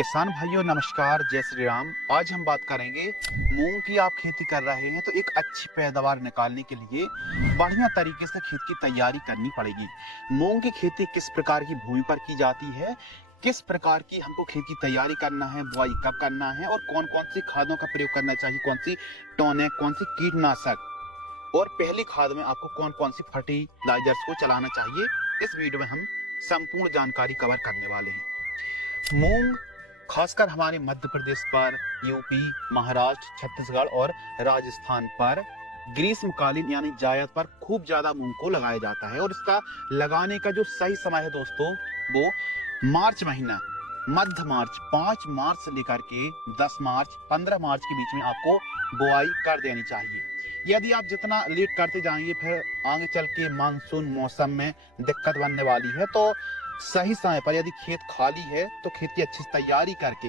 किसान भाइयों नमस्कार, जय श्री राम। आज हम बात करेंगे मूंग की। आप खेती कर रहे हैं तो एक अच्छी पैदावार निकालने के लिए बढ़िया तरीके से खेत की तैयारी करनी पड़ेगी। मूंग की खेती किस प्रकार की भूमि पर की जाती है, किस प्रकार की हमको खेत की तैयारी करना है, बुआई कब करना है और कौन कौन सी खादों का प्रयोग करना चाहिए, कौन सी टॉनिक, कौन सी कीटनाशक और पहली खाद में आपको कौन कौन सी फर्टिलाइजर्स को चलाना चाहिए, इस वीडियो में हम संपूर्ण जानकारी कवर करने वाले हैं। मूंग खासकर हमारे मध्य प्रदेश पर, यूपी, महाराष्ट्र, छत्तीसगढ़ और राजस्थान पर ग्रीष्मकालीन यानी जायद पर खूब ज्यादा मूंग को लगाया जाता है। और इसका लगाने का जो सही समय है दोस्तों, वो मार्च महीना, मध्य मार्च, 5 मार्च से लेकर के 10 मार्च, 15 मार्च के बीच में आपको बुआई कर देनी चाहिए। यदि आप जितना लेट करते जाएंगे फिर आगे चल के मानसून मौसम में दिक्कत बनने वाली है। तो सही समय पर यदि खेत खाली है तो खेत की अच्छी तैयारी करके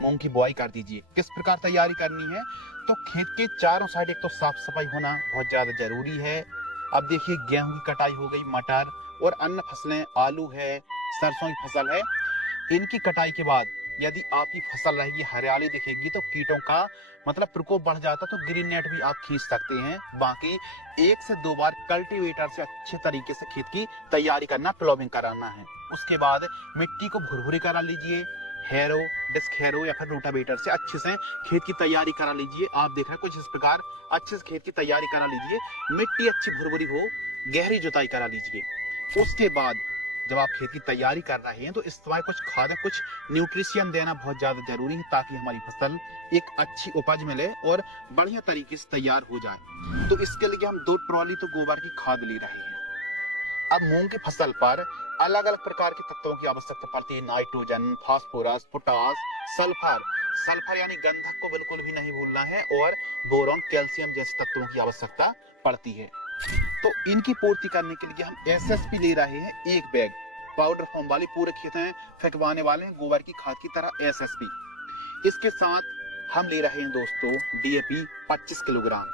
मूंग की बुआई कर दीजिए। किस प्रकार तैयारी करनी है, तो खेत के चारों साइड एक तो साफ सफाई होना बहुत ज्यादा जरूरी है। अब देखिए, गेहूं की कटाई हो गई, मटर और अन्य फसलें, आलू है, सरसों की फसल है, इनकी कटाई के बाद यदि आपकी फसल रहेगी, हरियाली दिखेगी, तो कीटों का मतलब प्रकोप बढ़ जाता तो ग्रीन नेट भी आप खींच सकते हैं। बाकी 1 से 2 बार कल्टीवेटर से अच्छे तरीके से खेत की तैयारी करना, प्लॉविंग कराना है। उसके बाद मिट्टी को भुरभुरी करा लीजिए, हैरो, डिस्क हैरो या फिर रोटावेटर से अच्छे से खेत की तैयारी करा लीजिए। आप देख रहे हैं कुछ इस प्रकार अच्छे से खेत की तैयारी करा लीजिए। मिट्टी अच्छी भुरभुरी हो, गहरी जुताई करा लीजिए। उसके बाद जब आप खेत की तैयारी कर रहे हैं तो इस समय कुछ खाद, कुछ न्यूट्रिशियन देना बहुत ज्यादा जरूरी है, ताकि हमारी फसल एक अच्छी उपज मिले और बढ़िया तरीके से तैयार हो जाए। तो इसके लिए हम 2 ट्रॉली तो गोबर की खाद ले रहे हैं। अब मूंग की फसल पर अलग अलग प्रकार के तत्वों की आवश्यकता पड़ती है। Nitrogen, phosphorus, potash, sulphur, sulphur यानी गंधक को बिल्कुल भी नहीं भूलना है, और बोरॉन, कैल्शियम जैसे तत्वों की आवश्यकता पड़ती है। तो इनकी पूर्ति करने के लिए हम एसएसपी ले रहे हैं, 1 बैग पाउडर फॉर्म वाली, पूरे खेत में फेंकवाने वाले हैं गोबर की खाद की तरह एसएसपी। इसके साथ हम ले रहे हैं दोस्तों डीएपी 25 किलोग्राम,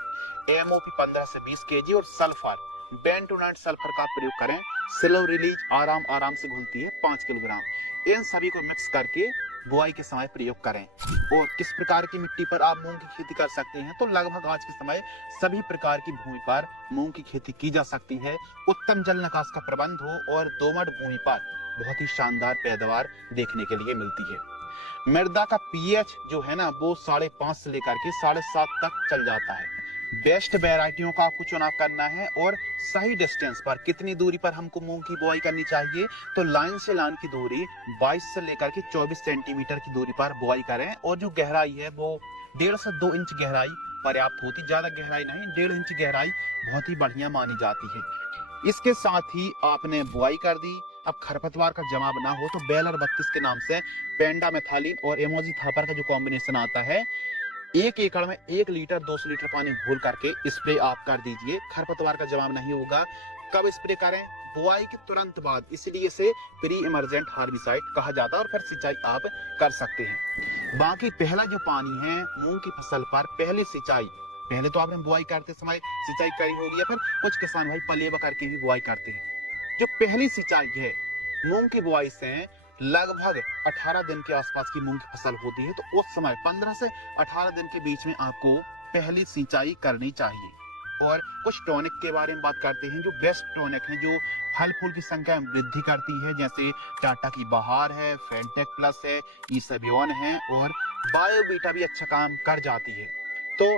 एमओपी 15 से 20 केजी और सल्फर, बेंटोनाइट सल्फर का प्रयोग करें। स्लो रिलीज आराम से घुलती है, 5 किलोग्राम। इन सभी को मिक्स करके बुआई के समय प्रयोग करें। और किस प्रकार की मिट्टी पर आप मूंग की खेती कर सकते हैं, तो लगभग आज के समय सभी प्रकार की भूमि पर मूंग की खेती की जा सकती है। उत्तम जल निकास का प्रबंध हो और दोमट भूमि पर बहुत ही शानदार पैदावार देखने के लिए मिलती है। मृदा का पीएच जो है ना, वो 5.5 से लेकर के 7.5 तक चल जाता है। बेस्ट वैरायटियों का आपको चुनाव करना है और सही डिस्टेंस पर, कितनी दूरी पर हमको मूंग की बुआई करनी चाहिए, तो लाइन से लाइन की दूरी 22 से लेकर के 24 सेंटीमीटर की दूरी पर बुआई करें। और जो गहराई है वो 1.5 से 2 इंच गहराई पर्याप्त होती, ज्यादा गहराई नहीं, 1.5 इंच गहराई बहुत ही बढ़िया मानी जाती है। इसके साथ ही आपने बुआई कर दी। अब खरपतवार का जमाव ना हो तो बेलर 32 के नाम से पेंडामेथालिन और एमोजी थापर का जो कॉम्बिनेशन आता है, 1 एकड़ में 1 लीटर 200 लीटर पानी घोल करके स्प्रे आप कर दीजिए। खरपतवार का जवाब नहीं होगा। कब स्प्रे करें? बुआई के तुरंत बाद, इसलिए इसे प्री इमरजेंट हार्बिसाइड कहा जाता है। और फिर सिंचाई आप कर सकते हैं। बाकी पहला जो पानी है मूंग की फसल पर, पहले सिंचाई, पहले तो आपने बुआई करते समय सिंचाई करी होगी, या फिर कुछ किसान भाई पलेवा करके भी बुआई करते हैं। जो पहली सिंचाई है मूंग की बुआई से लगभग 18 दिन के आसपास की मूंग की फसल होती है, तो उस समय 15 से 18 दिन के बीच में आपको पहली सिंचाई करनी चाहिए। और कुछ टॉनिक के बारे में बात करते हैं, जो बेस्ट टॉनिक हैं, जो फल फूल की संख्या में वृद्धि करती है, जैसे टाटा की बहार है, फेंटेक प्लस है, ईसेबियोन है, और बायोबीटा भी अच्छा काम कर जाती है। तो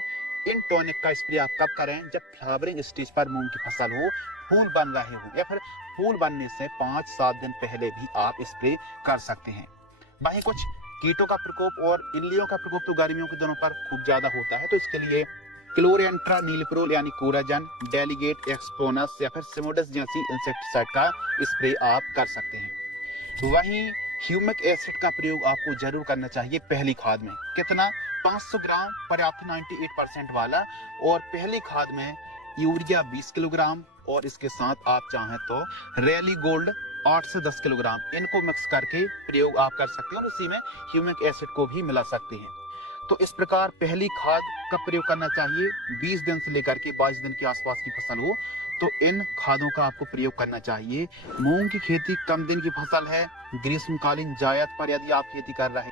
इन टॉनिक का स्प्रे आप कब करें? जब फ्लावरिंग स्टेज पर मूंग की फसल हो, फूल बन रहे हो, या फिर फूल बनने से 5-7 दिन पहले भी आप स्प्रे कर सकते हैं। वहीं कुछ कीटों का प्रकोप और इल्लियों का प्रकोप तो गर्मियों के दिनों पर खूब ज्यादा होता है, तो इसके लिए क्लोरेंट्रा नीलप्रोल यानी कोराजन, डेलीगेट, एक्सपोनस या फिर सिमोडस जैसी इंसेक्टिसाइड का स्प्रे आप कर सकते हैं। वहीं ह्यूमिक एसिड का प्रयोग आपको जरूर करना चाहिए पहली खाद में। कितना? 500 ग्राम पर्याप्त, 98% वाला। और पहली खाद में यूरिया 20 किलोग्राम, और इसके साथ आप चाहें तो रैली गोल्ड 8 से 10 किलोग्राम, इनको मिक्स करके प्रयोग आप कर सकते हैं, और उसी में ह्यूमिक एसिड को भी मिला सकते हैं। तो इस प्रकार पहली खाद का प्रयोग करना चाहिए 20 दिन से लेकर के 22 दिन के आसपास की फसल हो, तो इन खादों का आपको प्रयोग करना चाहिए। मूंग की खेती कम दिन की फसल है, ग्रीष्मकालीन जायद पर यदि आप खेती कर रहे हैं